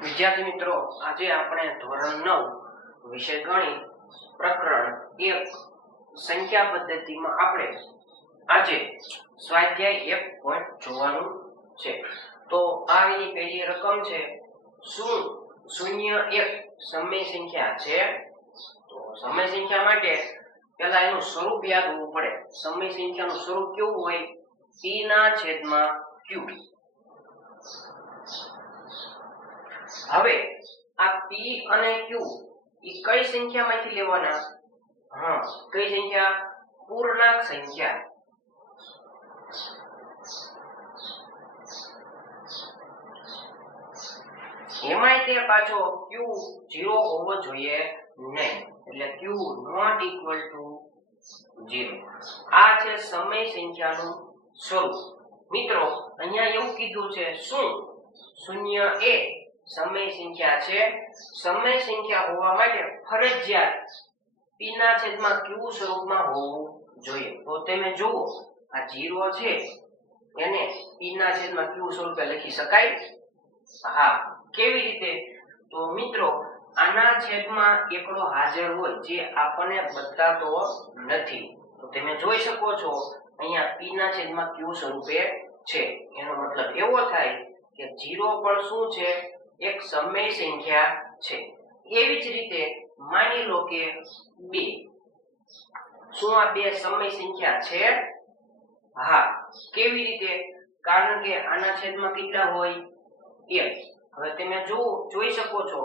વિદ્યાર્થી મિત્રો, આજે આપણે ધોરણ 9 વિષય ગણિત પ્રકરણ 1 સંખ્યા પદ્ધતિમાં આપણે આજે સ્વાધ્યાય 1 પોઈન્ટ જોવાનું છે। તો આ એની પહેલી રકમ છે, શું 0 1 સમય સંખ્યા છે? તો સમય સંખ્યા માટે પહેલા એનું સ્વરૂપ યાદ હોવું પડે। સમય સંખ્યાનું સ્વરૂપ કેવું હોય? p ના છેદમાં q। હવે આ p અને q એ કઈ સંખ્યામાંથી લેવાના? કઈ સંખ્યા? પૂર્ણાંક સંખ્યા। એમાંય તે પાછો q 0 હોવો જોઈએ નહીં, એટલે q નોટ ઇક્વલ ટુ 0। આ છે સમય સંખ્યાનું સ્વરૂપ। મિત્રો અહીંયા એવું કીધું છે, શું 0 એ સમય સંખ્યા છે? સમય સંખ્યા હોવા માટે ફરજિયાત p ના છેદમાં q સ્વરૂપમાં હોવું જોઈએ। તો તમે જુઓ, આ 0 છે એને p ના છેદમાં q સ્વરૂપે લખી શકાય? હા, કેવી રીતે? તો મિત્રો આના છેદમાં એકડો હાજર હોય જે આપણને બતાતો નથી, તો તમે જોઈ શકો છો અહીંયા p ના છેદમાં q સ્વરૂપે છે। એનો મતલબ એવો થાય કે 0 પણ શું છે? એક સમય સંખ્યા છે। એવી જ રીતે માની લો કે 2, શું આ 2 સમય સંખ્યા છે? હા, કેવી રીતે? કારણ કે આના છેદમાં કેટલા હોય? 1। હવે તમે જોઈ શકો છો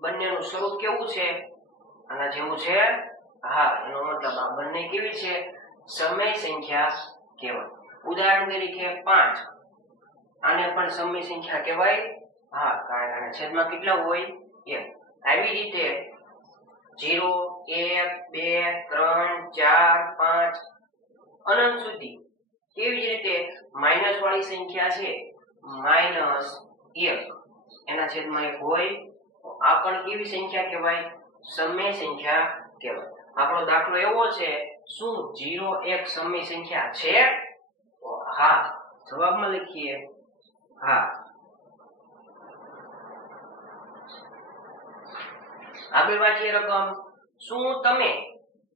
બંનેનું સ્વરૂપ કેવું છે? આના જેવું છે। હા, એનો મતલબ આ બંને કેવી છે? સમય સંખ્યા કહેવાય। ઉદાહરણ તરીકે 5, આને પણ સમય સંખ્યા કહેવાય। હા, કારણ કે આના છેદમાં કેટલા હોય? 1। આવી રીતે 0 1 2 3 4 5 અનંત સુધી। કેવી જ રીતે માઈનસ વાળી સંખ્યા છે, -1 એના છેદમાં 1 હોય, તો આ પણ કેવી સંખ્યા કહેવાય? સમય સંખ્યા કહેવાય। આપણો દાખલો એવો છે, શું 0 1 સમય સંખ્યા છે? તો હા, જવાબમાં લખીએ હા। આગળ વાંચીએ રકમ, શું તમે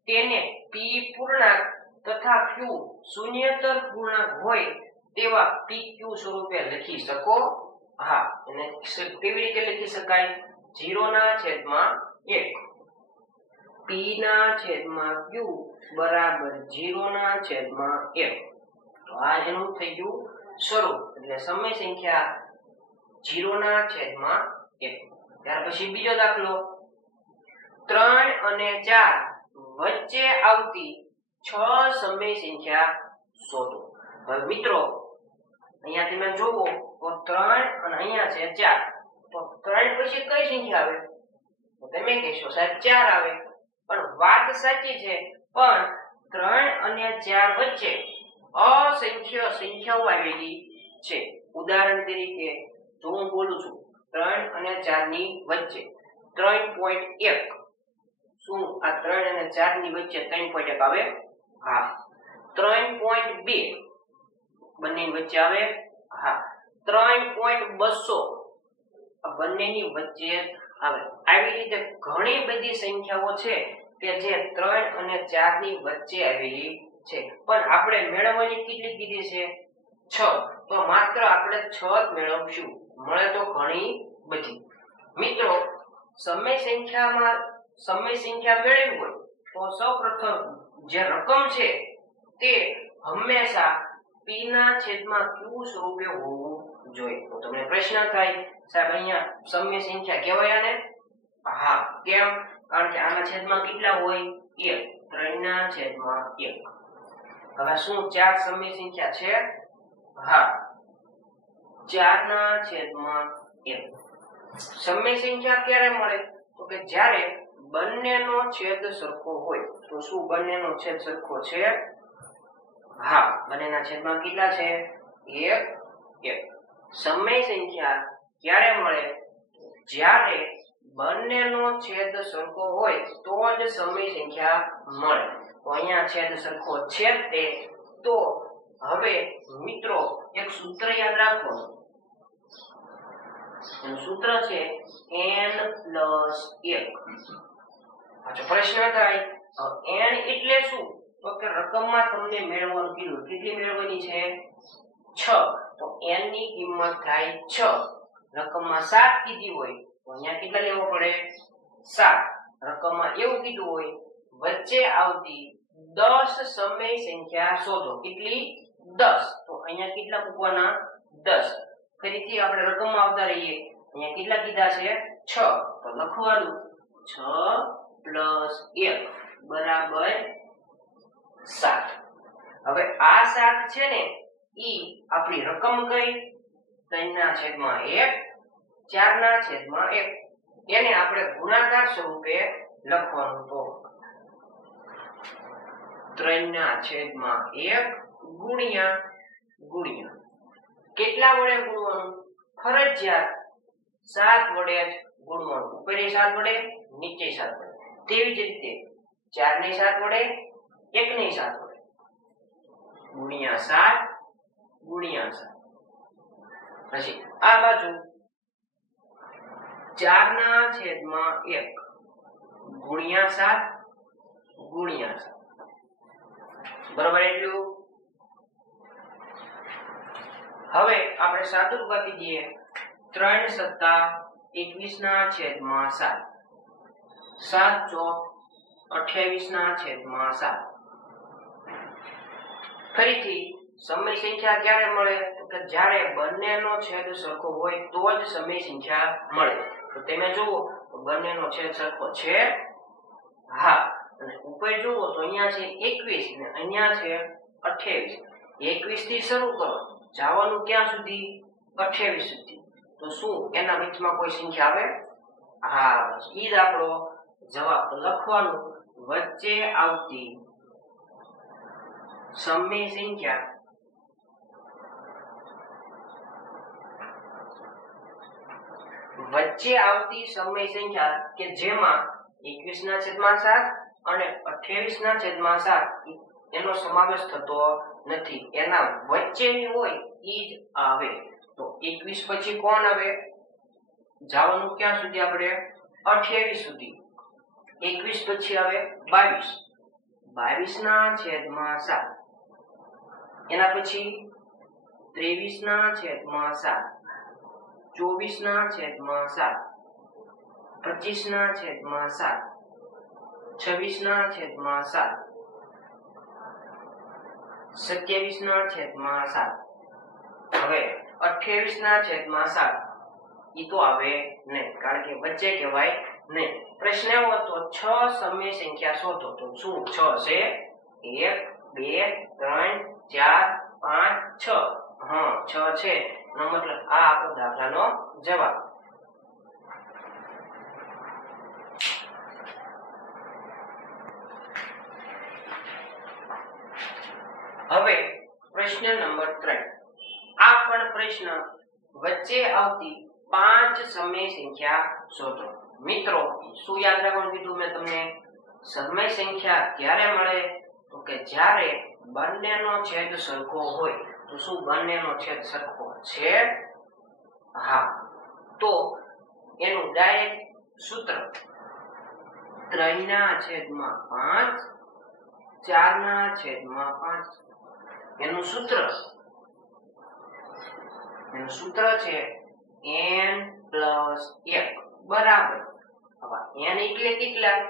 તેને p પૂર્ણાંક તથા q શૂન્યતર પૂર્ણાંક હોય તેવા pq સ્વરૂપે લખી શકો? હા, એને કેવી રીતે લખી શકાય? 0 ના છેદમાં 1 p ના છેદમાં q બરાબર 0 ના છેદમાં 1। તો આ એનું થઈ ગયું સ્વરૂપ, એટલે સમય સંખ્યા 0 ના છેદમાં 1। ત્યાર પછી બીજો દાખલો, 3 અને 4 વચ્ચે આવતી 6 સમય સંખ્યા શોધો। હવે મિત્રો અહીંયા તમે જુઓ તો 3 અને અહીંયા છે 4, તો 3 પછી કઈ સંખ્યા આવે? તો તમે કહેશો સાહેબ 4 આવે, પણ વાત સાચી છે, પણ 3 અને 4 વચ્ચે અસંખ્ય સંખ્યાઓ આવેલી છે। ઉદાહરણ તરીકે જો હું બોલું છું 3 અને 4 ની વચ્ચે 3.1, શું આ 3 અને 4 ની વચ્ચે 3.1 આવે? હા। 3.2 બંનેની વચ્ચે આવે? હા। 3.200 આ બંનેની વચ્ચે આવે। આવી રીતે ઘણી બધી સંખ્યાઓ છે કે જે 3 અને 4 ની વચ્ચે આવેલી છે, પણ આપણે મેળવવાની કેટલી કીધી છે? 6, તો માત્ર આપણે 6 જ મેળવશું, મળે તો ઘણી બધી। મિત્રો સમય સંખ્યા મેળવવી હોય તો સૌપ્રથમ જે રકમ છે તે હંમેશા p ના છેદમાં q સ્વરૂપે હોવું જોઈએ। તો તમને પ્રશ્ન થાય, સાહેબ અહીંયા સમય સંખ્યા કહેવાય આને? હા, કેમ? કારણ કે આના છેદમાં કેટલા હોય? 1, 3 ના છેદમાં 1। હવે શું 4 સમય સંખ્યા છે? હા, 4 ના છેદમાં 1। સમય સંખ્યા ક્યારે મળે? તો કે જ્યારે બંનેનો છેદ સરખો હોય। તો શું બંનેનો છેદ સરખો છે? હા, બંનેના છેદમાં કેટલા છે? 1 1। સમય સંખ્યા ક્યારે મળે? જ્યારે બંનેનો છેદ સરખો હોય તો જ સમય સંખ્યા મળે। તો અહીંયા છેદ સરખો છે તે, તો હવે મિત્રો એક સૂત્ર યાદ રાખો, એનું સૂત્ર છે n + 1. પાછો પ્રશ્ન થાય n એટલે શું? તો કે રકમમાં તમને મેળવવાનું કીધું, કેટલી મેળવવાની છે? 6. તો n ની કિંમત થાય 6. રકમમાં 7 કીધી હોય તો અહીંયા કેટલા લેવો પડે? 7. રકમમાં એવું કીધું હોય વચ્ચે આવતી 10 સમય સંખ્યા શોધો. કેટલી? 10. તો અહીંયા કેટલા મૂકવાના? 10. ફરીથી આપણે રકમમાં આવતા રહીએ. અહીંયા કેટલા કીધા છે? 6. તો લખવાનું 6 + 1 બરાબર 7. હવે આ 7 છે ને ઈ આપણી રકમ કઈ? 3/1 4/1. એને આપણે ગુણાકાર સ્વરૂપે લખવાનું. તો 3/1 ગુણ્યા કેટલા વડે ગુણવાનું? ફરજિયાત 7 વડે જ ગુણવાનું. ઉપરે 7 વડે, નીચે 7 વડે. તેવી જ રીતે 4 ને 7 વડે, 1 ને 7 વડે ગુણ્યા 7 ગુણ્યા 7. પછી આ બાજુ 4/1 ગુણ્યા 7 ગુણ્યા 7. બરાબર એટલું. હવે આપણે સાદુરૂપ આપી દઈએ. 3 × 21/7 7 × 28/7. ફરીથી સમય સંખ્યા ક્યારે મળે? કે જ્યારે બંનેનો છેદ સરખો હોય તો જ સમય સંખ્યા મળે. તો તમે જુઓ તો બંનેનો છેદ સરખો છે. હા, અને ઉપર જુઓ તો અહીંયા છે 21 ને અહીંયા છે 28. 21 થી શરૂ કરો, જવાનું ક્યાં સુધી? 28 સુધી. તો શું એના વચમાં કોઈ સંખ્યા આવે? હા, બસ ઈ જ આપણો જવાબ. તો લખવાનું વચ્ચે આવતી સમય સંખ્યા કે જેમાં 21/7 અને 28/7 એનો સમાવેશ થતો નથી, એના વચ્ચેની હોય ઈ જ આવે. તો 21 પછી કોણ આવે? જવાનું ક્યાં સુધી આપણે? 28 સુધી. 21 પછી આવે 22. 22/7. એના પછી 23/7, 24/7, 25/7, 26/7, 27/7. હવે 28/7 ઈ તો આવે નહીં, કારણ કે વચ્ચે કહેવાય નહીં. પ્રશ્ન એવો હતો 6 સમય સંખ્યા શોધો. તો શું 6 છે? 1 2 3 4 5 6. હા, 6 છે. એનો મતલબ આ આપણો દાખલાનો જવાબ. હવે પ્રશ્ન નંબર 3. આ પણ પ્રશ્ન વચ્ચે આવતી 5 સમય સંખ્યા શોધો. મિત્રો, શું યાદ રાખવાનું કીધું મેં તમને? સમય સંખ્યા ક્યારે મળે? તો કે જ્યારે બંનેનો છેદ સરખો હોય. તો શું બંનેનો છેદ સરખો છે? હા, તો એનું ડાયરેક્ટ સૂત્ર 3/5 4/5. એનું સૂત્ર છે n + 1 બરાબર. હવે n એટલે કેટલા?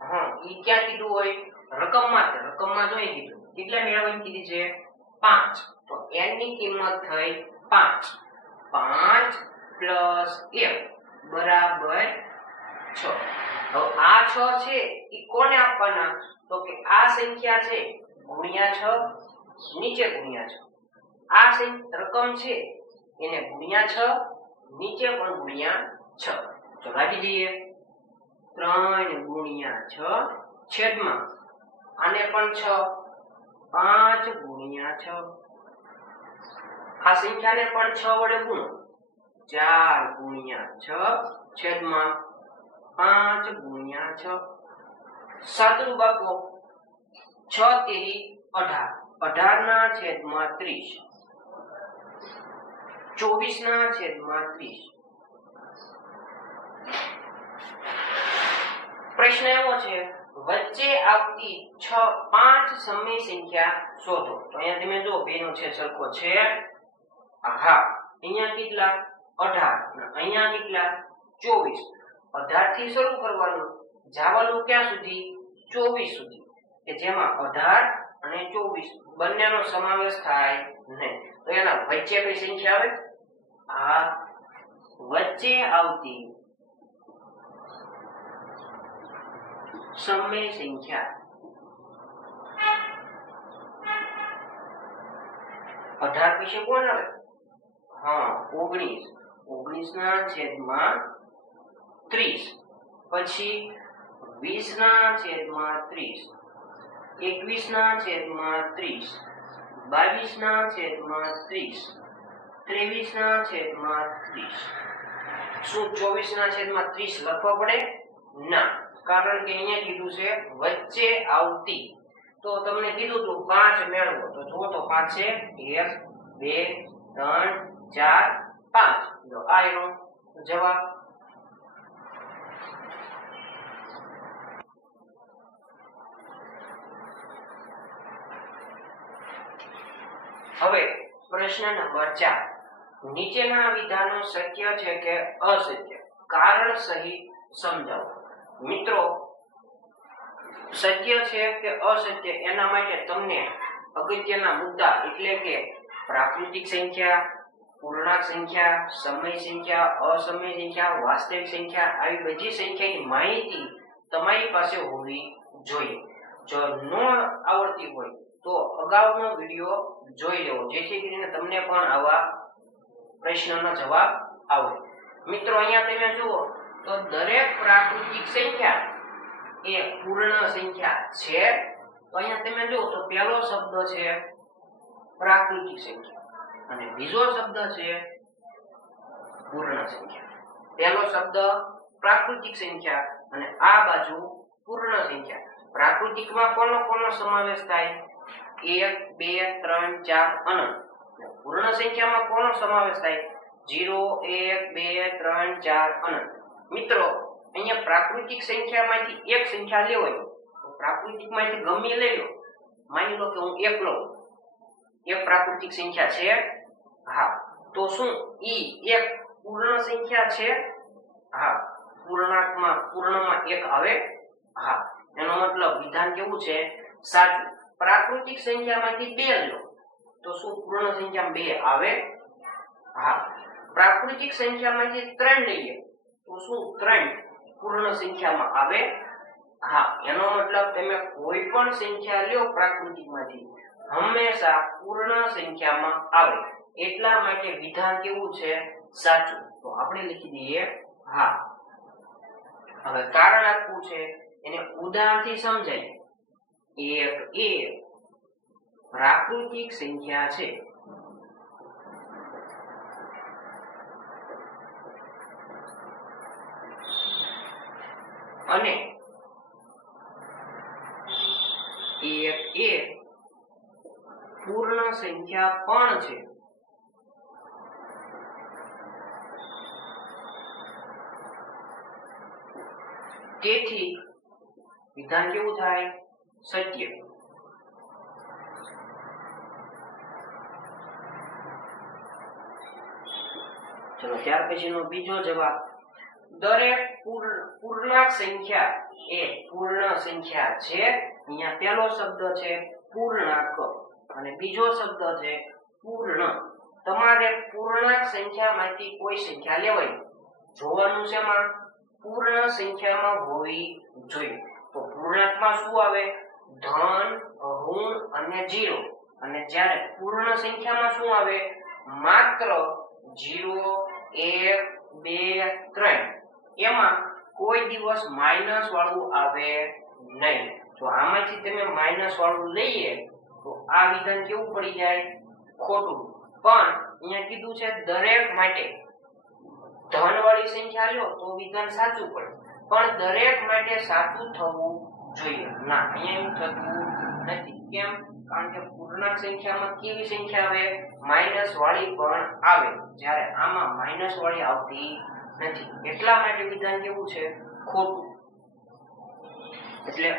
હા, ઈ ક્યાં કીધું હોય? રકમમાં જોઈ કીધું. કેટલા મેળવવાની કીધી છે? 5. તો n ની કિંમત થઈ 5. 5 + 1 બરાબર 6. હવે આ 6 છે ઈ કોને આપવાના? તો કે આ સંખ્યા છે ગુણ્યા 6, નીચે ગુણ્યા 6. આ રકમ છે એને ગુણ્યા 6, નીચે પણ ગુણ્યા 6. તો રાખી દઈએ 3 × 6 છેદમાં આને પણ 6, 5 × 6. આ સંખ્યાને પણ 6 વડે ગુણો, 4 × 6 છેદમાં 5 × 6. સાદુરૂપ આપો 6 તેરી 18, 18/30, 24/30, પ્રશ્ન એવો છે વચ્ચે આવતી 5 સમય સંખ્યા શોધો. તો અહીંયા તમે જો બેનો છે સરખો છે. હા, અહીંયા કેટલા 18 અને અહીંયા કેટલા 24. 18 થી શરૂ કરવાનું, જવાનું ક્યાં સુધી 24 સુધી, કે જેમાં 18 અને 24 બંનેનો સમાવેશ થાય નહીં. તો એના વચ્ચે કઈ સંખ્યા આવે? આ વચ્ચે આવતી સમય સંખ્યા 18 વિશે કોણ આવે? હા, 19. 19 ના છેદમાં 30, પછી 20 ના છેદમાં 30, 21 ના છેદમાં 30, 22 ના છેદમાં 30, 23 ના છેદમાં 30. શું 24 ના છેદમાં 30 લખવા પડે? ના, કારણ કે અહીંયા કીધું છે વચ્ચે આવતી. તો તમને કીધું તું 5 મેળવો, તો જુઓ તો 5 છે 1 2 3 4 5. જો આ એનો જવાબ. હવે પ્રશ્ન નંબર 4. નીચેના વિધાનો સત્ય છે કે અસત્ય? કારણ સહિત સમજાવો. મિત્રો, સત્ય છે કે અસત્ય એના માટે તમને અગત્યના મુદ્દા એટલે કે પ્રાકૃતિક સંખ્યા, પૂર્ણાંક સંખ્યા, સમય સંખ્યા, અસમય સંખ્યા, વાસ્તવિક સંખ્યા, આવી બધી સંખ્યાની માહિતી તમારી પાસે હોવી જોઈએ. જો ન આવડતી હોય તો અગાઉનો વિડિયો જોઈ લેવો, જેથી કરીને તમને પણ આવા પ્રશ્નનો જવાબ આવડે. મિત્રો, અહીંયા તમે જુઓ તો દરેક પ્રાકૃતિક સંખ્યા એ પૂર્ણ સંખ્યા છે. તો અહીંયા તમે જુઓ તો પહેલો શબ્દ છે પ્રાકૃતિક સંખ્યા અને બીજો શબ્દ છે પૂર્ણ સંખ્યા. પહેલો શબ્દ પ્રાકૃતિક સંખ્યા અને આ બાજુ પૂર્ણ સંખ્યા. પ્રાકૃતિકમાં કોનો સમાવેશ થાય? 1 2 3 4 અનંત. પૂર્ણ સંખ્યામાં કોનો સમાવેશ થાય? 0 1 2 3 4 અનંત. મિત્રો, અહીંયા પ્રાકૃતિક સંખ્યામાંથી એક સંખ્યા લેવાય તો પ્રાકૃતિકમાંથી ગમે લઈ લો. માની લો કે હું 1 લઉં. એક પ્રાકૃતિક સંખ્યા છે. હા, તો શું ઈ એક પૂર્ણ સંખ્યા છે? હા, પૂર્ણમાં 1 આવે. હા, એનો મતલબ વિધાન કેવું છે? સાચું. પ્રાકૃતિક સંખ્યામાંથી 2 લો તો શું પૂર્ણ સંખ્યા 2 આવે? હા. પ્રાકૃતિક સંખ્યામાંથી 3 લઈએ તો શું 3 પૂર્ણ સંખ્યામાં આવે? હા, એનો મતલબ તમે કોઈ પણ સંખ્યા લ્યો પ્રાકૃતિકમાંથી હંમેશા પૂર્ણ સંખ્યામાં આવે. એટલા માટે વિધાન કેવું છે? સાચું. તો આપણે લખી દઈએ હા. હવે કારણ આપવું છે, એને ઉદાહરણથી સમજાય. 1 એ પ્રાકૃતિક સંખ્યા છે. અને 1 એ પૂર્ણ સંખ્યા પણ છે. તેથી વિધાન કેવું થાય? સત્ય. ચલો, ત્યાર પછીનો બીજો જવાબ. દરેક પૂર્ણાંક સંખ્યા એ પૂર્ણ સંખ્યા છે. અહીંયા પહેલો શબ્દ છે પૂર્ણાંક અને બીજો શબ્દ છે પૂર્ણ. તમારે પૂર્ણાંક સંખ્યામાંથી કોઈ સંખ્યા લેવાય, જોવાનું છે માં પૂર્ણ સંખ્યામાં હોવી જોઈએ. તો પૂર્ણાંકમાં શું આવે? ધન, ઋણ અને 0. અને જ્યારે પૂર્ણ સંખ્યામાં શું આવે? માત્ર 0 1 2 3. એમાં કોઈ દિવસ માઈનસ વાળું આવે નહીં. તો આમાંથી તમે માઈનસ વાળું લઈએ તો આ વિધાન કેવું પડી જાય? ખોટું. પણ અહીંયા કીધું છે દરેક માટે. ધન વાળી સંખ્યા લો તો વિધાન સાચું પડે, પણ દરેક માટે સાચું થવું જોઈએ ના. અહીંયા એવું થતું નથી. કેમ? કારણ કે પૂર્ણાંક સંખ્યામાં કેવી સંખ્યા આવે? માઈનસ વાળી પણ આવે, જ્યારે આમાં માઈનસ વાળી આવતી નથી. એટલા માટે વિધાન કેવું છે? ખોટું. એટલે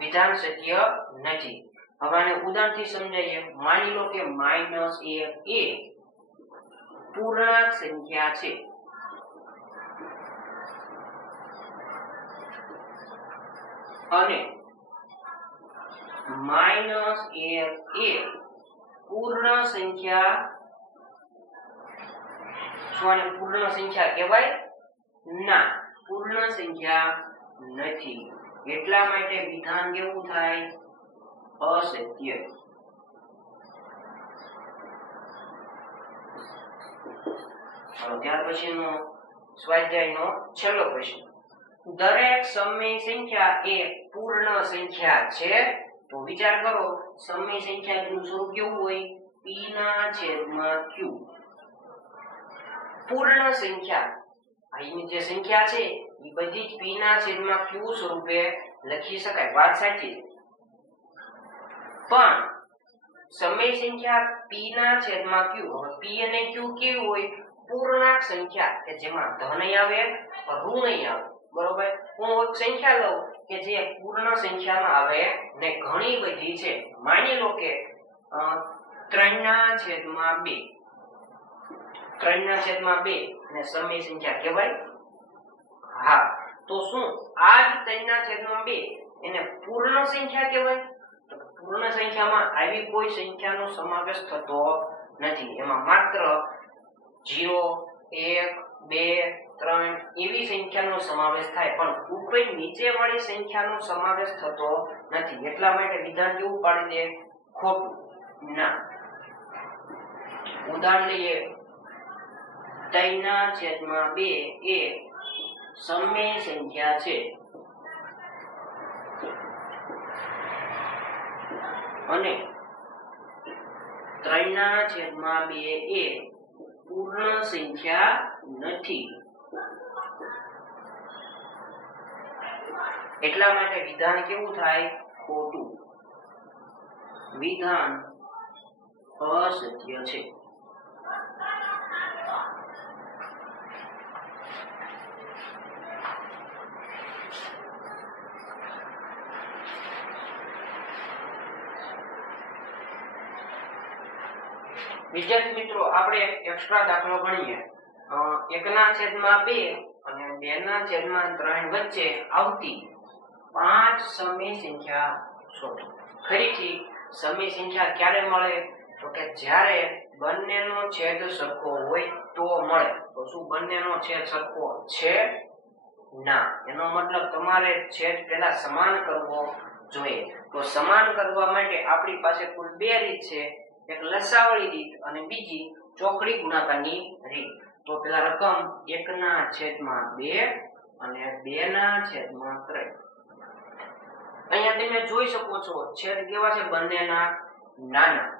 વિધાન સત્ય નથી. હવે આને ઉદાહરણથી સમજાવીએ. માની લો કે -1 એ પૂર્ણાંક સંખ્યા છે અને -1 એ પૂર્ણ સંખ્યા પૂર્ણ સંખ્યા કહેવાય? ના, પૂર્ણ સંખ્યા નથી. એટલા માટે વિધાન કેવું થાય? અસત્ય. ત્યાર પછીનો સ્વાધ્યાયનો છેલ્લો પ્રશ્ન. દરેક સમય સંખ્યા એ પૂર્ણ સંખ્યા છે? તો વિચાર કરો, સમય સંખ્યાનું સ્વરૂપ કેવું હોય? p ના છેદમાં q. પૂર્ણ સંખ્યા, અહીંની જે સંખ્યા છે એ બધી જ p ના છેદમાં q સ્વરૂપે લખી શકાય. વાત સાચી. પણ સમય સંખ્યા p ના છેદમાં q, હવે p અને q કેવી હોય? પૂર્ણાંક સંખ્યા કે જેમાં ધન આવે ઋણ આવે. બરોબર? હું એક સંખ્યા લઉં કે જે પૂર્ણ સંખ્યામાં આવે ને ઘણી બધી છે. માની લો કે 3/2. 3/2 અને સમય સંખ્યા કહેવાય? હા. તો શું આ જ 3/2 એને પૂર્ણ સંખ્યા કહેવાય? તો પૂર્ણ સંખ્યામાં આવી કોઈ સંખ્યાનો સમાવેશ થતો નથી. એમાં માત્ર 0, 1, 2, 3 એવી સંખ્યાનો સમાવેશ થાય, પણ ઉપર નીચે વાળી સંખ્યાનો સમાવેશ થતો નથી. એટલા માટે વિધાન કેવું પાડી દે? ખોટું. ના. ઉદાહરણ લઈએ. 3/2 એ સમય સંખ્યા છે અને 3/2 એ પૂર્ણ સંખ્યા નથી. એટલા માટે વિધાન કેવું થાય? ખોટું. વિધાન અસત્ય છે. વિદ્યાર્થી મિત્રો, આપણે એક્સ્ટ્રા દાખલો ગણીએ. 1/2 અને 2/3 વચ્ચે આવતી 5 સમય સંખ્યા શોધો. ફરીથી સમય સંખ્યા ક્યારે મળે? તો કે જ્યારે બંનેનો છેદ સરખો હોય તો મળે. તો શું બંનેનો છેદ સરખો છે? ના. એનો મતલબ તમારે છેદ પહેલા સમાન કરવો જોઈએ. તો સમાન કરવા માટે આપણી પાસે કુલ 2 રીત છે. એક લસાવાળી રીત અને બીજી ચોકડી ગુણાકારની રીત. તો પેલા રકમ 1/2 અને 2/3. અહીંયા તમે જોઈ શકો છો છેદ કેવા છે? બંનેના નાના.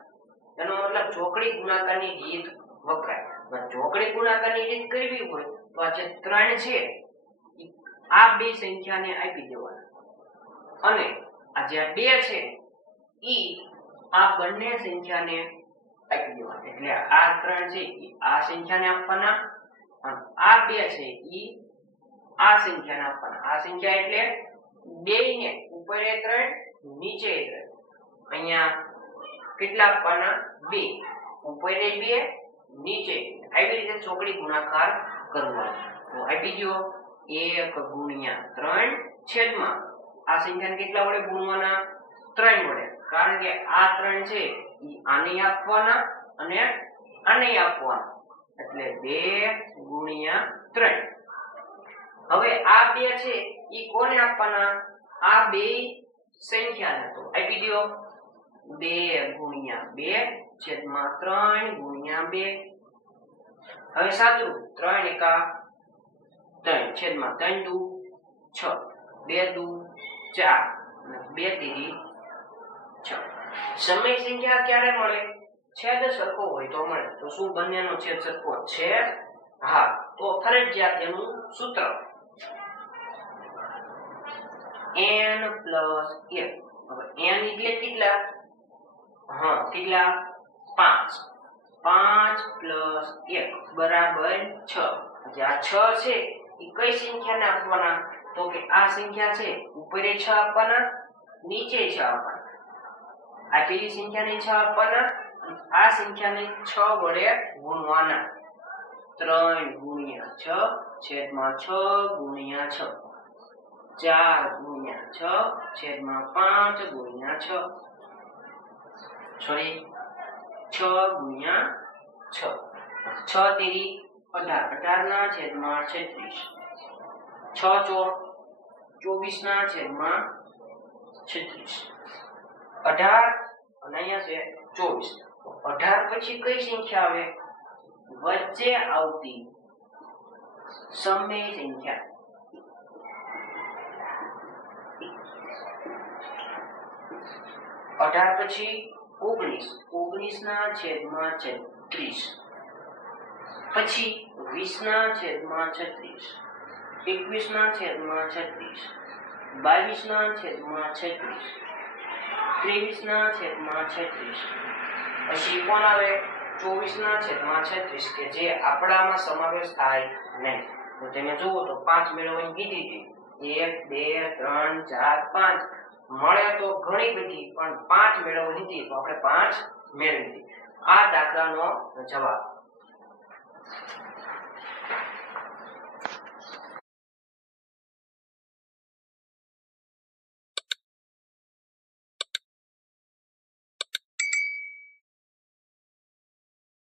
એનો મતલબ ચોકડી ગુણાકારની રીત વપરાય. ચોકડી ગુણાકારની રીત કરવી હોય તો આ જે 3 છે આ બે સંખ્યાને આપી દેવાના અને આ જે 2 છે ઈ આ બંને સંખ્યાને આપી દેવાના. એટલે આ 3 છે ઈ આ સંખ્યાને આપવાના અને આ 2 છે ઈ આ સંખ્યાને આપવાના. આ સંખ્યા એટલે 2 ને ઉપર 3 નીચે 3. અહીંયા કેટલા આપવાના? 2. ઉપર 2 નીચે. આવી રીતે ચોકડી ગુણાકાર કરવાનો. તો આપી દો 1/3 છેદમાં આ સંખ્યાને કેટલા વડે ગુણવાના? 3 વડે. કારણ કે આ 3 છે ઈ આને આપવાના અને આને આપવાના. એટલે 2/3. હવે આ 2 છે ઈ કોને આપવાના? આ બે સંખ્યાને. તો આપી દો 2/2 છેદમાં 3/2. હવે સાદું 3 એકા 3 છેદમાં 3 દુ 6, 2 દુ 4 અને 2 તેરી 6. સમય સંખ્યા ક્યારે મળે? છેદ સરખો હોય તો મળે. તો શું બંનેનો છેદ સરખો છે? હા. તો ફરજિયાત એનું સૂત્ર n + 1. હવે n એટલે કેટલા? હા, કેટલા? 5. 5 + 1 = 6. જે આ 6 છે એ કઈ સંખ્યાને આપવાના? તો તો કે આ સંખ્યા છે ઉપરે 6 આપવાના, નીચે 6 આપવાના. આ પેલી સંખ્યાને 6 આપવાના, આ સંખ્યાને 6 વડે ગુણવાના. 3 ગુણ્યા 6 છેદમાં 6 ગુણ્યા 6, 4 ગુણ્યા 6 છેદમાં 5 ગુણ્યા 6, સોરી 6 ગુણ્યા 6, 6 તેરી 18, 18 ના છેદમાં 36, 6 ચોક 24 ના છેદમાં 36, 18 અને અહીંયા છે 24. 18 પછી કઈ સંખ્યા આવે? વચ્ચે આવતી સમય સંખ્યા. અઢાર પછી 19, 19 ના છેદમાં 36, પછી 20 ના છેદમાં 36, 21 ના છેદમાં 36, 22 ના છેદમાં 36, 23 ના છેદમાં 36, પછી કોણ આવે? 24 ના છેદમાં 36, કે જે આપણામાં સમાવેશ થાય નહીં. તો તમે જુઓ તો 5 મેળવવાની કીધી હતી. 1 2 3 4 5 મળે તો ઘણી બધી, પણ 5 મેળવવાની હતી તો આપણે 5 મેળવી દીધી. આ દાખલાનો જવાબ.